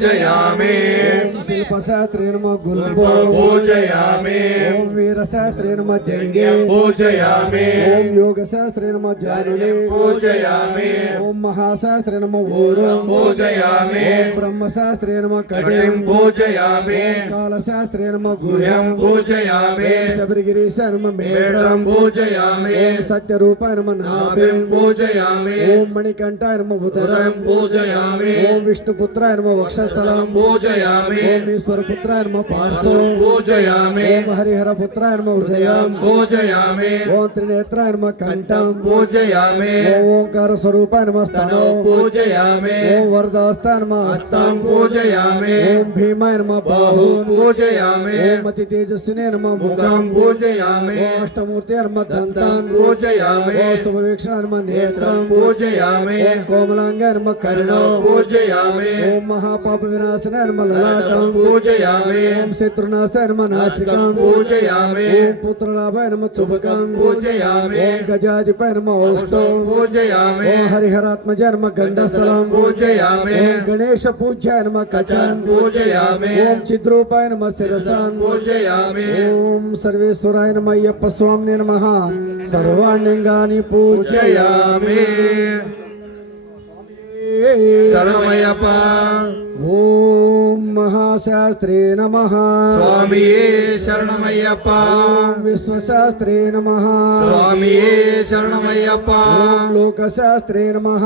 పూజయామి ఓం శిల్పశాస్త్రే నమ గుల్పో పూజయామి ఓం వీరశాస్త్రే నమ జంగే పూజయామి ఓం యోగశాస్త్రే నమ జానులే పూజయామి ఓం ఊరం ఓం కటిం గుహ్యం మేడం పూజయామి ఓం నమ నాభిం పూజయామి ఓం మణికంఠాయ నమ ఉదరం ఉదరం పూజయామి ఓం విష్ణుపుత్రాయ నమ వక్షస్థలం పూజయామి ఓం ఈశ్వరపుత్రాయ నమ పార్శ్వం పూజయామి ఓం హరిహర పుత్రాయ నమ హృదయం పూజయామి ఓం త్రినేత్రాయ నమ కంఠం పూజయామి ఓం ఓంకార స్వరూపాయ నమ స్థనం పూజయామి ఓం వరదాస్తాయ నమ హస్తం పూజయామి ఓం భీమాయ నమ బాహు పూజయామి ఓం అతి తేజస్వినే నమ ముఖం ముఖం పూజయామి ఓం అష్టమూర్తి నమ దంతం పూజయామి ఓం శుభవీక్షణ నమ నేత్రం పూజయామి ఓం కోమలాంగ నమ కరుణం పూజయామి ఓం మహాపాప వినాశన నమ లలాటం పూజయామి ఓం శత్రునాశ నమ నాసికం పూజయామి ఓం పుత్రలాభాయ నమ చుభకం పూజయామి ఓం గజాధిపాయ నమ ఔష్టం పూజయామి ఓం హరిహరాత్మజ నమ గండస్థలం పూజయామి ఓం గణేశ పూజ్యాయ నమ కచన్ పూజయామి ఓం చిద్రూపాయ నమ శిరసాన్ పూజయామి ఓం సర్వేశ్వరాయ నమ అయ్యప్ప స్వామిని నమ సర్వాణ్యంగాని పూజయామి శరణమయ్యప్ప ఓం మహాశాస్త్రే నమ. స్వామియే శరణమయ్యప్ప. ఓం విశ్వశాస్త్రే నమ. స్వామియే శరణమయ్యప్ప. ఓం లోకశాస్త్రే నమ.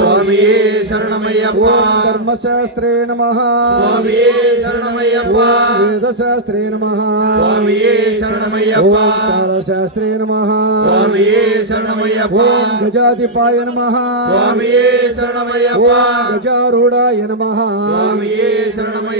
స్వామియే శరణమయ్యప్ప. ఓం ధర్మశాస్త్రే నమ. స్వామియే శరణమయ్యప్ప. వేదశాస్త్రే నమ. స్వామియే శరణమయ్యప్ప. ఓం కాలశాస్త్రే నమ. స్వామియే శరణమయ్యప్ప. ఓం గజాధిపాయ నమ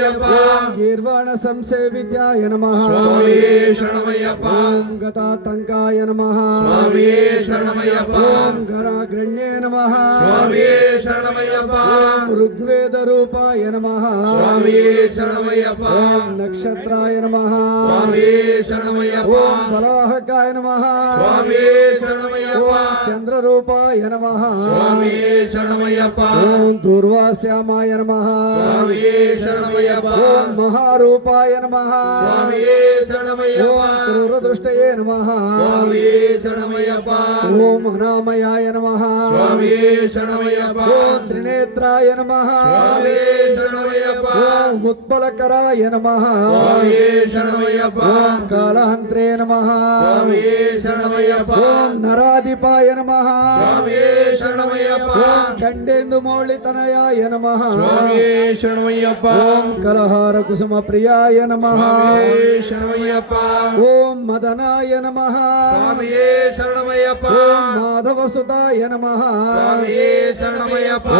గీర్వాణ సంసేవిత్యాయ నమ. స్వామియే శరణమయ్యప్ప. ఓం గతాతంకాయ నమ. ఓం గరాగ్రణ్యే నమ. ఓం ఋగ్వేద రూపాయ నమ ఓం నక్షత్రాయ నమ. ఓం బలాహకాయ నమ. చంద్రరూపాయ నమ. ఓం దుర్వాస్యామాయ నమ. ఓం మహారూపాయ నమ. ఓం క్రూరదృష్టయే నమ ఓం అనామయాయ నమ ఓం త్రినేత్రాయ నమ ఓం ఉత్పలకరాయ నమ ఓం కాళహంత్రే నమ ఓం నరాధిపాయ నమ ఓం ఖండేందు మౌళితనయాయ నమ. ఓం కలహార కుసుమ ప్రియాయ నమ. స్వామియే శరణమయ్యప్ప ఓం మదనాయ నమ. స్వామియే శరణమయ్యప్ప. ఓం మాధవసుతాయ నమ.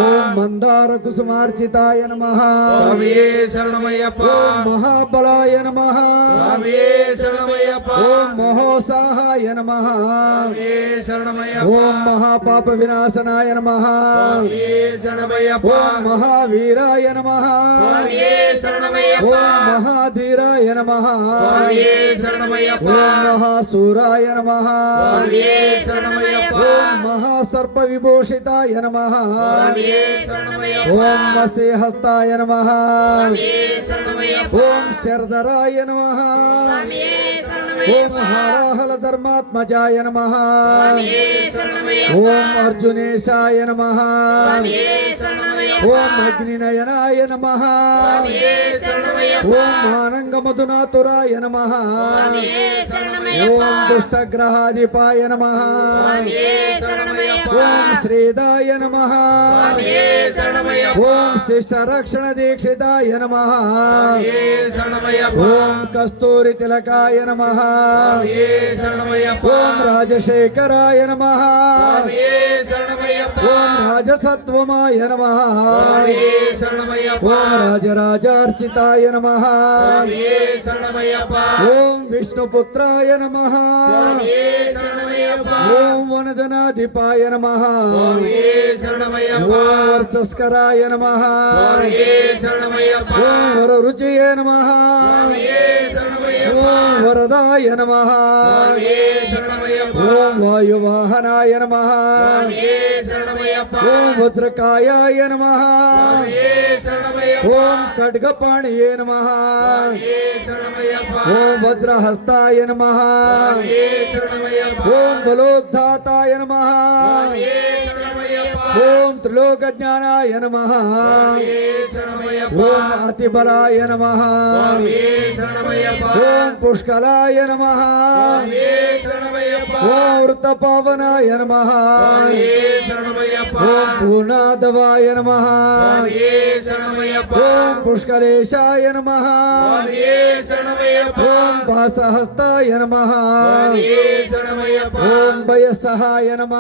ఓం మందార కుసుమార్చితాయ నమ. ఓం మహాబలాయ నమ. స్వామియే శరణమయ్యప్ప. ఓం మహోసాహాయ నమ. స్వామియే శరణమయ్యప్ప. ఓం మహావీరాయ నమ. ఓం మహాధీరాయ నమ. ఓం మహాసూరాయ నమ. ఓం మహాసర్ప విభూషితాయ నమ. ఓం వసేహస్తాయ నమ. ఓం శర్ధరాయ నమ. ఓం హారాహల ధర్మాత్మజాయ నమ. ఓం అర్జునేశాయ నమ. ఓం అగ్నినయనాయ నమ. ఓం మానంగమధునాతురాయ నమ. ఓం దుష్టగ్రహాధిపాయ నమ. ఓం శ్రీదాయ నమ. ఓం శిష్టరక్షణ దీక్షితాయ నమ ఓం కస్తూరి తిలకాయ నమ. ఓం రాజశేఖరాయ నమ. ఓం రాజసత్వమాయ నమ. ఓం రాజరాజార్చితాయ నమ. ఓం విష్ణుపుత్రాయ నమ. ఓం వనజనాధిపాయ నమ. స్వామియే శరణమయ్యప్ప. ఓం వర్చస్కరాయ నమ. ఓం వరరుచయే నమ. స్వామియే శరణమయ్యప్ప. ఓం వరదాయ నమ. ఓం వాయువాహనాయ నమ ఓం వజ్రకాయాయ నమ. ఓం ఖడ్గపాణియే నమ. ఓం వజ్రహస్తాయ నమ. ఓం బలోద్ధాతాయ నమ. ఓం త్రిలోకజ్ఞానాయ నమ. స్వామియే శరణమయ్యప్ప. ఓం అతిబలాయ నమ. ఓం పుష్కలాయ నమ. స్వామియే ఓం వృతపావనాయ నమ ఓం పూర్ణాదవాయ నమ. ఓం పుష్కలేశాయ నమ. ఓం భాసహస్తాయ నమ. ఓం భయసహాయ నమ.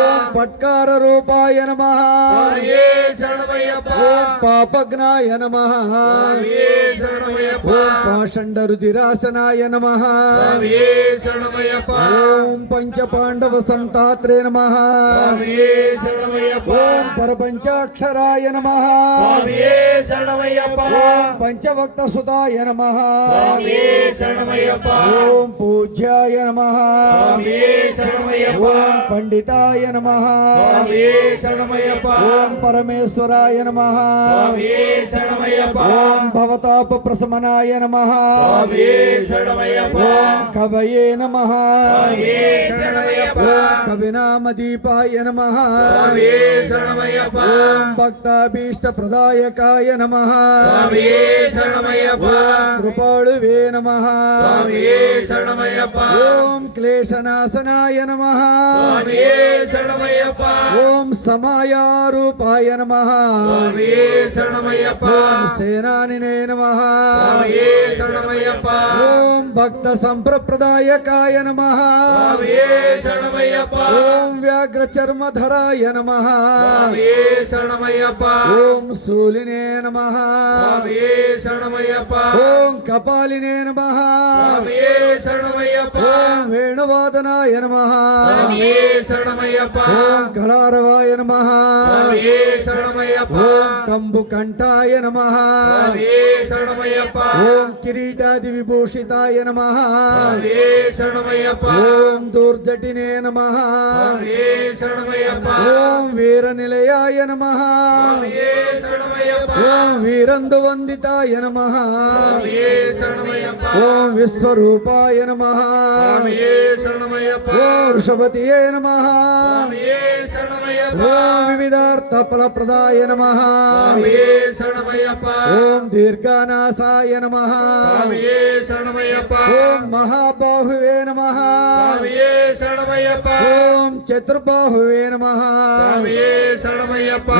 ఓం పట్కార రూపాయ నమ ఓం పాపజ్ఞాయ నమ. ఓం పాషండ నమ. ఓం పంచపాండవ సంతాత్రే నమ. ఓం పరపంచాక్షరాయ నమ. ఓం పంచవక్త సుతాయ నమ ఓం పూజ్యాయ నమ. ఓం పండితాయ నమ. ఓం పరమేశ్వరాయ నమ. ఓం భవతాప ప్రశమనాయ నమ. ఓం కవయే నమ. ఓం కవినామదీపాయ నమ స్వామియే శరణమయ్యప్ప ఓం భక్తాభీష్ట ప్రదాయకాయ నమ కృపాళువే నమ ఓం క్లేశనాశనాయ నమ ఓం సమాయారూపాయ నమ ఓం సేనానినే నమ ఓం భక్త సంప్రదాయకాయ నమ. స్వామియే శరణమయ్యప్ప. ఓం వ్యాఘ్ర చర్మధరాయ నమ ఓం శూలినే నమ. ఓం కపాలినే నమ. ఓం వేణువాదనాయ నమ. ఓం కళారవాయ నమ. ఓం కంబు కంఠాయ నమ ఓం కిరీటాది విభూషితాయ నమ. ఓం దూర్జటినే నమ. ఓం వీర నిలయాయ నమ ఓం వీరందు వందితాయ నమ ఓం విశ్వరూపాయ నమ. వృషభతియే నమ. ఓం వివిధార్థ ఫలప్రదాయ నమ ఓం దీర్ఘానాసాయ నమ. ఓం మహాబాహువే నమ. ఓం చతుర్బాహువే నమ.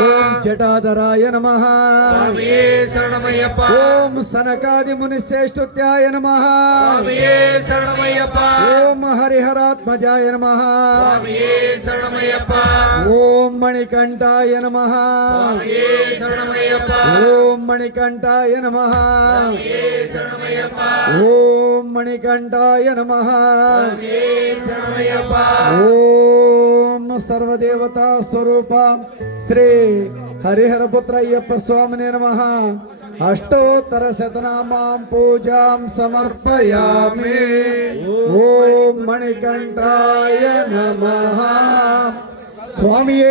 ఓం జటాధరాయ నమ. ఓం సనకాది మునిశ్రేష్ఠుత్యాయ నమ. ఓం హరిహరాత్మజాయ నమ స్వామియే శరణమయ్యప్ప ఓం మణికంఠాయ నమ స్వామియే శరణమయ్యప్ప ఓం మణికంఠాయ నమ స్వామియే सर्वदेवता स्वरूप श्री हरिहर पुत्र स्वामी नम. अष्टोत्तर शतनामा पूजा समर्पया ओम मणिकंठा नमः. स्वामी